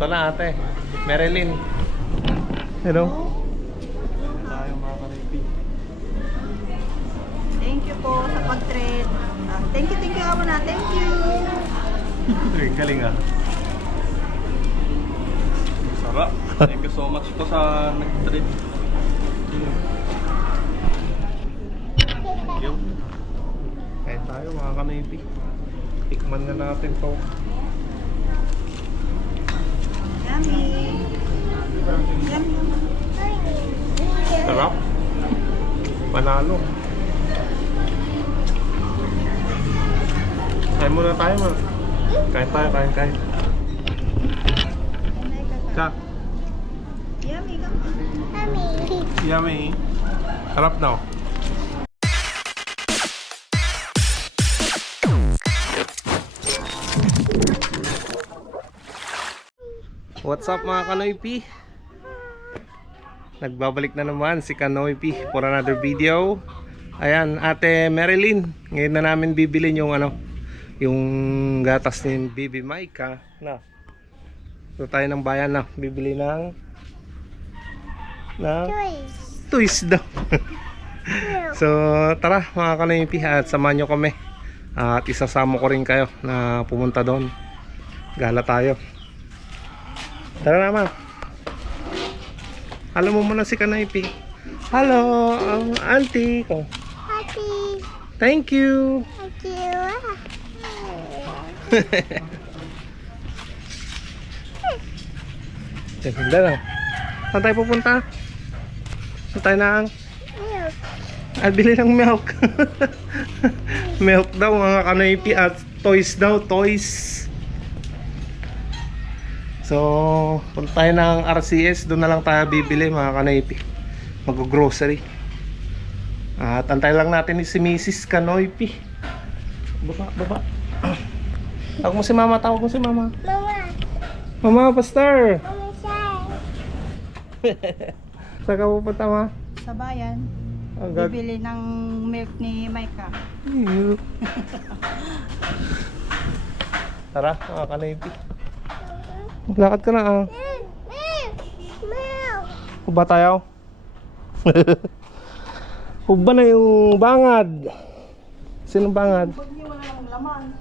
Ito na ate, Marilyn. Hello. Tayo mga kanaypi. Thank you po sa pag-treat. Thank you ako na. Thank you. Galing ah. Sarap. Thank you so much po sa nag-treat. Yo. Kain tayo mga kanaypi. Tikman na natin to. Yummy. Yummy. Sarap. Panalo. Kain muna tayo ma. Kain tayo, kain. Ka. Yummy. Yummy. Sarap na. What's up mga Kanoypi? Nagbabalik na naman si Kanoypi for another video. Ayan, ate Marilyn. Ngayon na namin bibilin yung yung gatas ni Baby Micah na. So tayo ng bayan na bibili ng toys daw. So tara mga Kanoypi at samahan nyo kami. At isasama ko rin kayo na pumunta doon. Gala tayo. Tara naman. Hello mo muna si Kanoypi. Hello, auntie ko. Happy. Thank you. Thank you. Ganda lang. Saan tayo pupunta? Saan tayo na? Milk. At bili ng milk. Milk daw mga Kanoypi at toys daw, toys. So, punta tayo ng RCS, doon na lang tayo bibili mga Kanoypi. Mag-grocery. At antay lang natin ni si Mrs. Kanoypi. Baba. Tawag mo si mama, Mama. Mama, pastor. Mama Sai. Saan ka pupunta ma? Sa bayan. Ang Bibili ng milk ni Micah. Tara, mga Kanoypi. Maglakad ka na ah. Milk. Huba tayo. Huba na yung bangad. Sinong bangad? Pag hindi wala ng laman.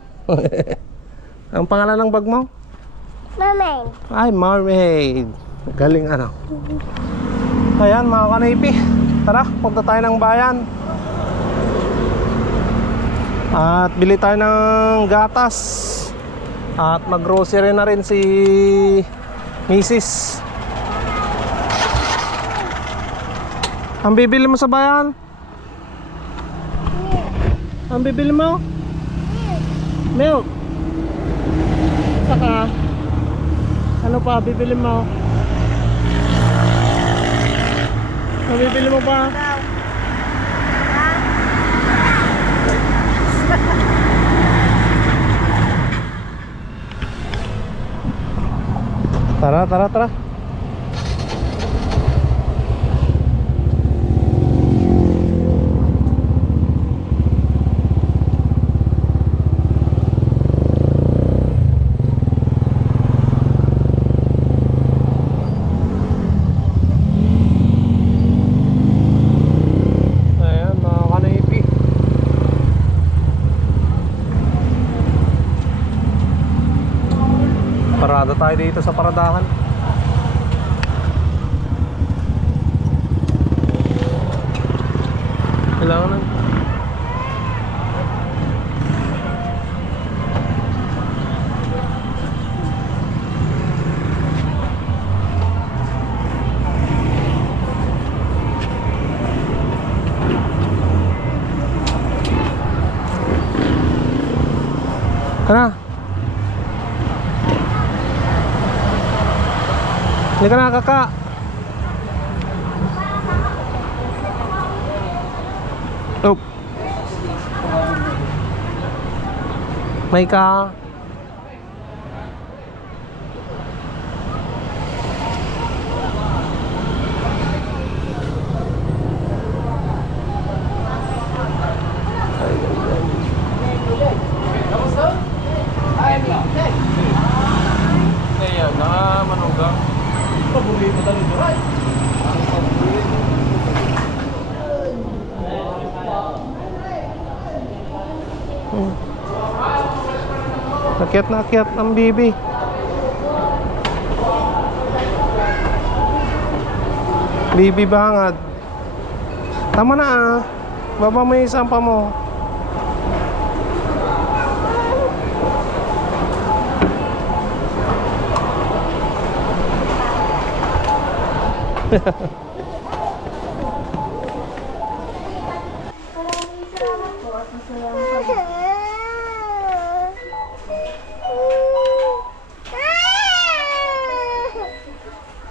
Ang pangalan ng bag mo? Mama. Ay, Mermaid. Galing ano. Ayan mga Kanoypi. Tara, punta tayo ng bayan. At bili tayo ng gatas. At mag-grocery na rin si Mrs. Ang bibili mo sa bayan? Ang bibili mo? Milk. Saka ano pa bibili mo? Ang bibili mo pa? Tara. Ayan mga Kanoypi. Parada tayo dito sa paradahan. Kailangan na. Kana? Halika na kaka. Oh. Micah. Ayan. Na manugang. Paborito talaga. Akyat na akyat ang bibi. Bibi bangad. Tama na ah. Baba mo yung isang pa mo.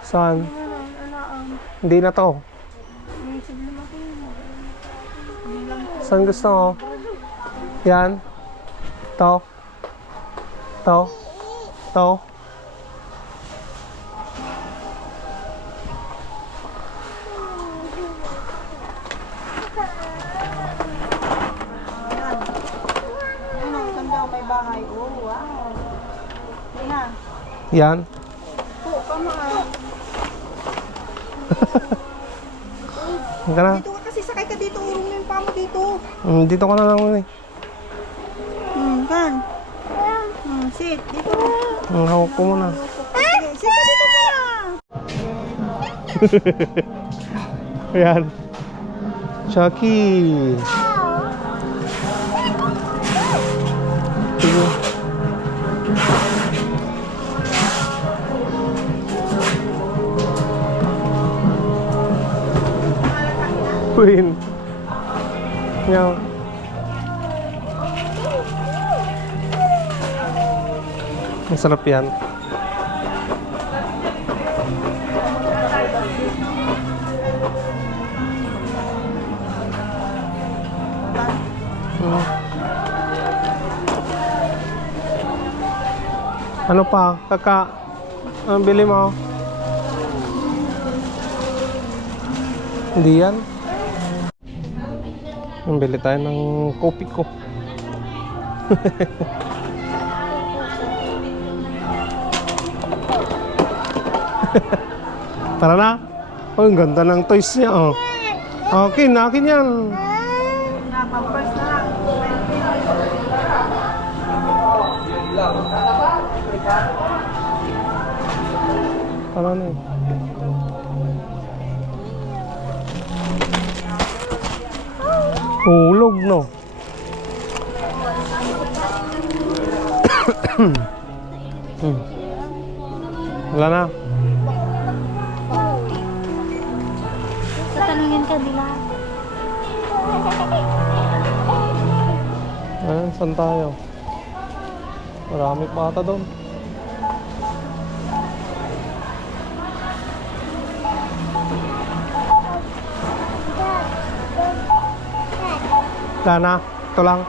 Saan? Hindi na to. Saan gusto mo? Yan. To. To. To. Ano, ganda may bahay. Oh, wow. Yan na. Yan. Po, kama ah. Hanggang na. Dito ka kasi, sakay ka dito. Urong mo yung pamo dito. Dito ka na lang eh. Kan. Sit. Dito. Hawak ko muna. Okay, sit ka dito muna. Ayan. Chucky. Sige. Queen. Meow. Masarap yan. Ano pa? Kaka, ang bili mo? Hindi yan. Bili tayo ng kopi ko. Tara na. Oh, ang ganda ng toys niya. Oh. Okay, akin yan. Pampers na lang. Tara na eh. Hulog, no? Wala na. Tatanungin ka nila. Saan tayo? Marami pa ata doon. Wala na. Ito lang.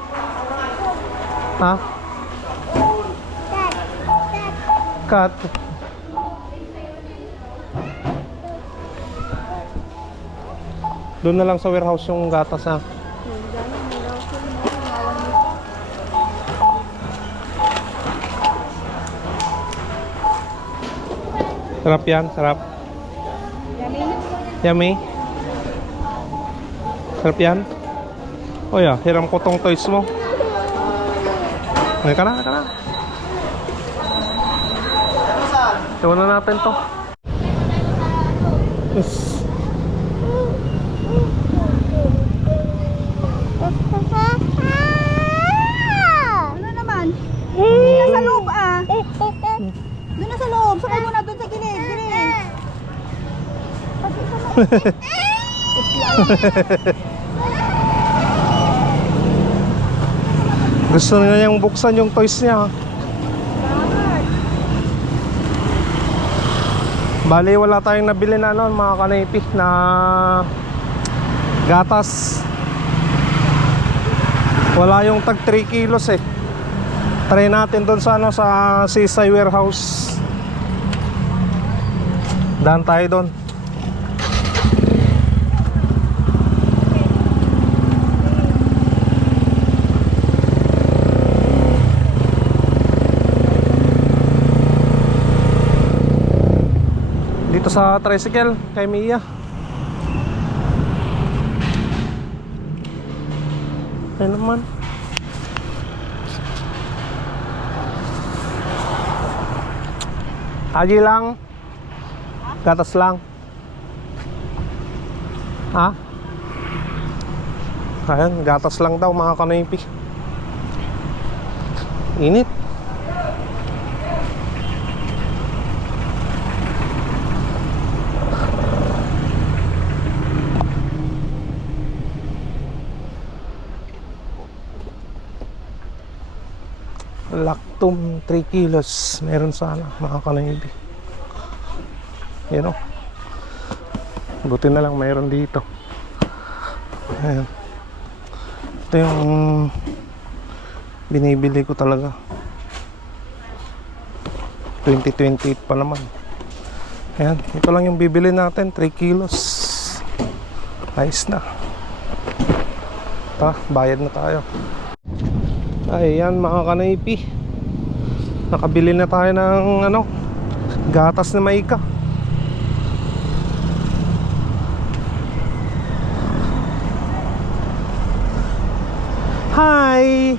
Ha? Cut. Doon na lang sa warehouse yung gatas ha. Sarap yan, sarap. Yummy. Sarap yan. Oh yeah, hiram ko tong toys mo. Ay, ka na, ka na. Iwan na natin to. Yes. Ano naman? Doon na sa loob ah. Doon na sa loob. Sakay mo na doon sa gilid. Gilid. Gusto na niyang buksan yung toys niya. Bali wala tayong nabili na noon mga kanaypi na gatas. Wala yung tag 3 kilos eh. Try natin doon sa ano, sa Sisay warehouse. Daan tayo doon. Dito sa tricycle kay Mia. Ayun naman. Haji lang. Gatas lang. Ha? Ayan, gatas lang daw mga kanoypi. Init. Lactum 3 kilos meron sana mga kanoypi. Yan o. Buti na lang mayroon dito. Ayan. Ito yung binibili ko talaga. 2028 pa naman. Ayan, ito lang yung bibili natin, 3 kilos. Ayos na. Bayad na tayo. Ayan mga kanaypi, nakabili na tayo ng gatas na maika. Hi!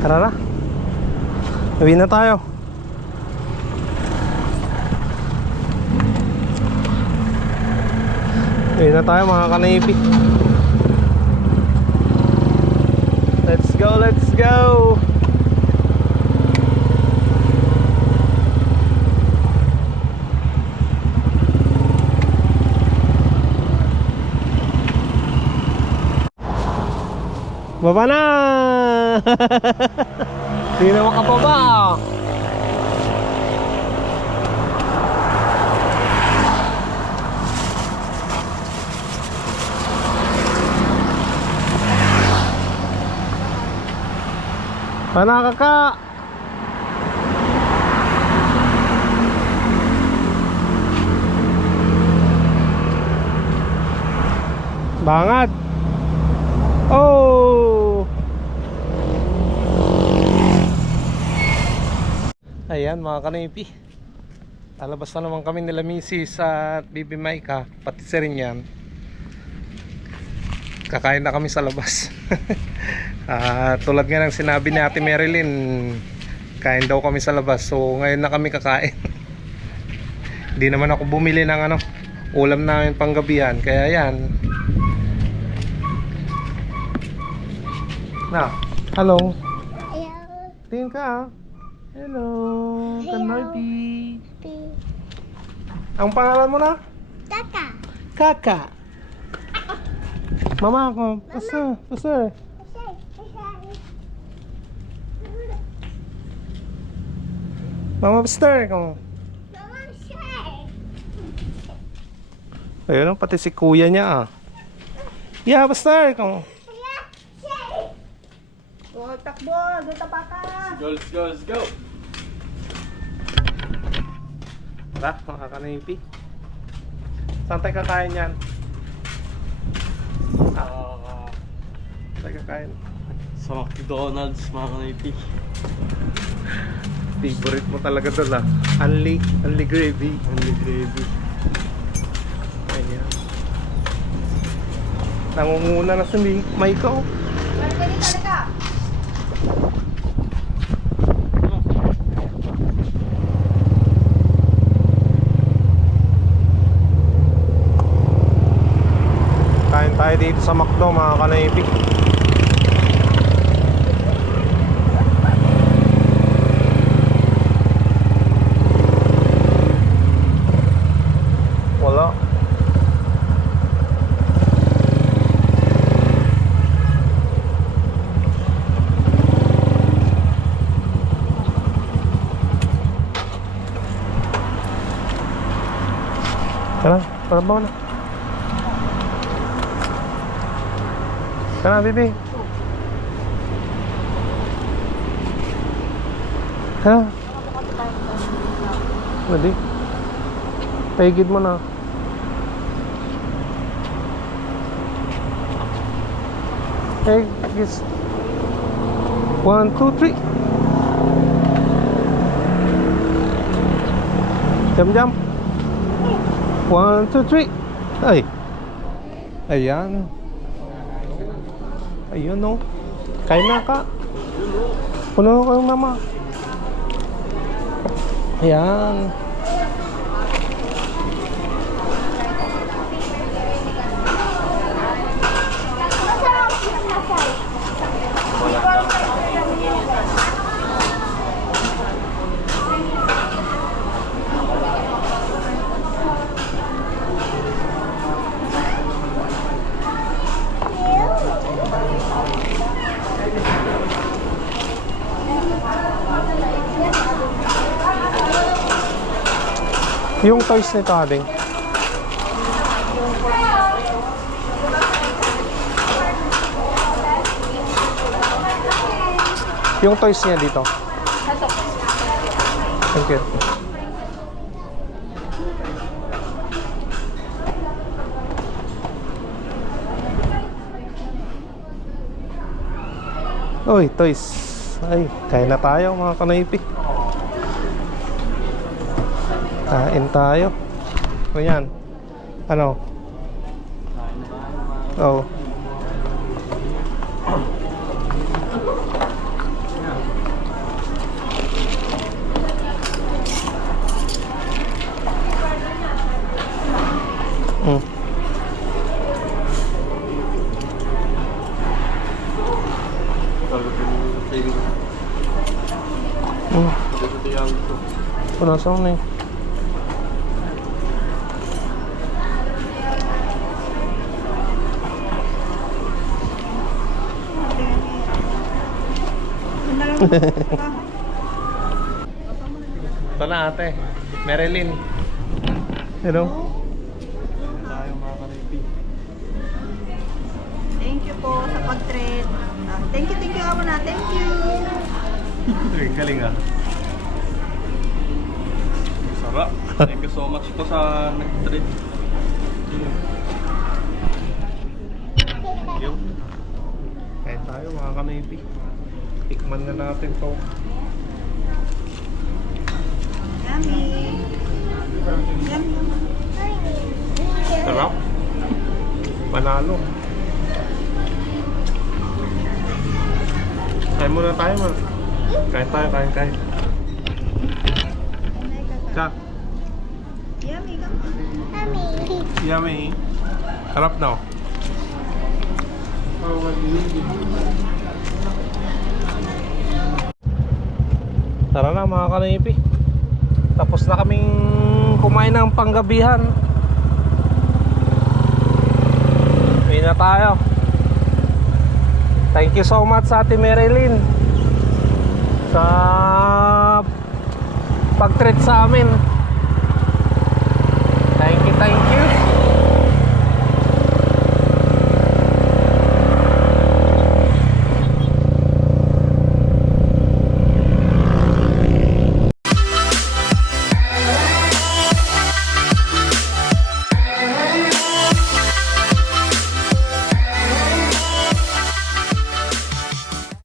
Tara na. Uwi na tayo. Uwi na tayo mga kanaypi. Let's go, let's go! Baba na! Hindi na makababa. Mana kakak? Banget. Oh. Ayan mga kanipi, alabas na naman kami nila Mrs. at Bibi Maika, pati si rin yan. Kakain na kami sa labas. Tulad nga ng sinabi ni Ate Marilyn, kain daw kami sa labas. So ngayon na kami kakain. Hindi naman ako bumili ng ulam namin panggabihan. Kaya yan. Na, hello. Tingin ka ah. Hello, Kanoypi. Ang pangalan mo na? Kaka. Kaka. Mama ako. Pastor. Mama Pastor. Ayun, pati si kuya niya ah. Yeah, Pastor. Oh, takbo, dito pa ka. Go, let's go, let's go! Tara, mga kanipi. Saan tayo kakain yan? Saan tayo kakain? Sa McDonald's mga kanipi. Favorite mo talaga doon ah. Only gravy. Only gravy. Ayan. Nangunguna na si Maiko. Balik ka dito, halika. Kain tayo dito sa McDo mga kanaypi. Wala. Tara, trabaho na. Tara, bibi. Tara. Pwede. Paigid mo na. Okay, yes. 1, 2, 3. Jump, jump. 1, 2, 3. Ay. Ayan. Ayun o. Kain na ka. Puno ko yung mama. Ayan. Yung toys nito, Ading. Yung toys niya dito. Thank you. Uy, toys. Ay, kain na tayo mga kanaypi. Kain tayo. O yan. Ano? Oo. Mm. Mm. Punasan na eh. Ito na ate, Marilyn. Hello. Tayo mga kanaypi. Thank you po sa pag-treat. Thank you ako na. Thank you. Galing ah. Sarap. Thank you so much po sa nag-treat. Yun. Kain tayo mga kanaypi. Tikman na natin to. Yummy. Yummy. Sarap. Panalo. Kain muna tayo man. Kain tayo, kain. Ka. Yummy. Yummy. Sarap na. Tara na mga kanaypi. Tapos na kaming kumain ng panggabihan. Uwi na tayo. Thank you so much sa Ate Marilyn sa pag-treat sa amin.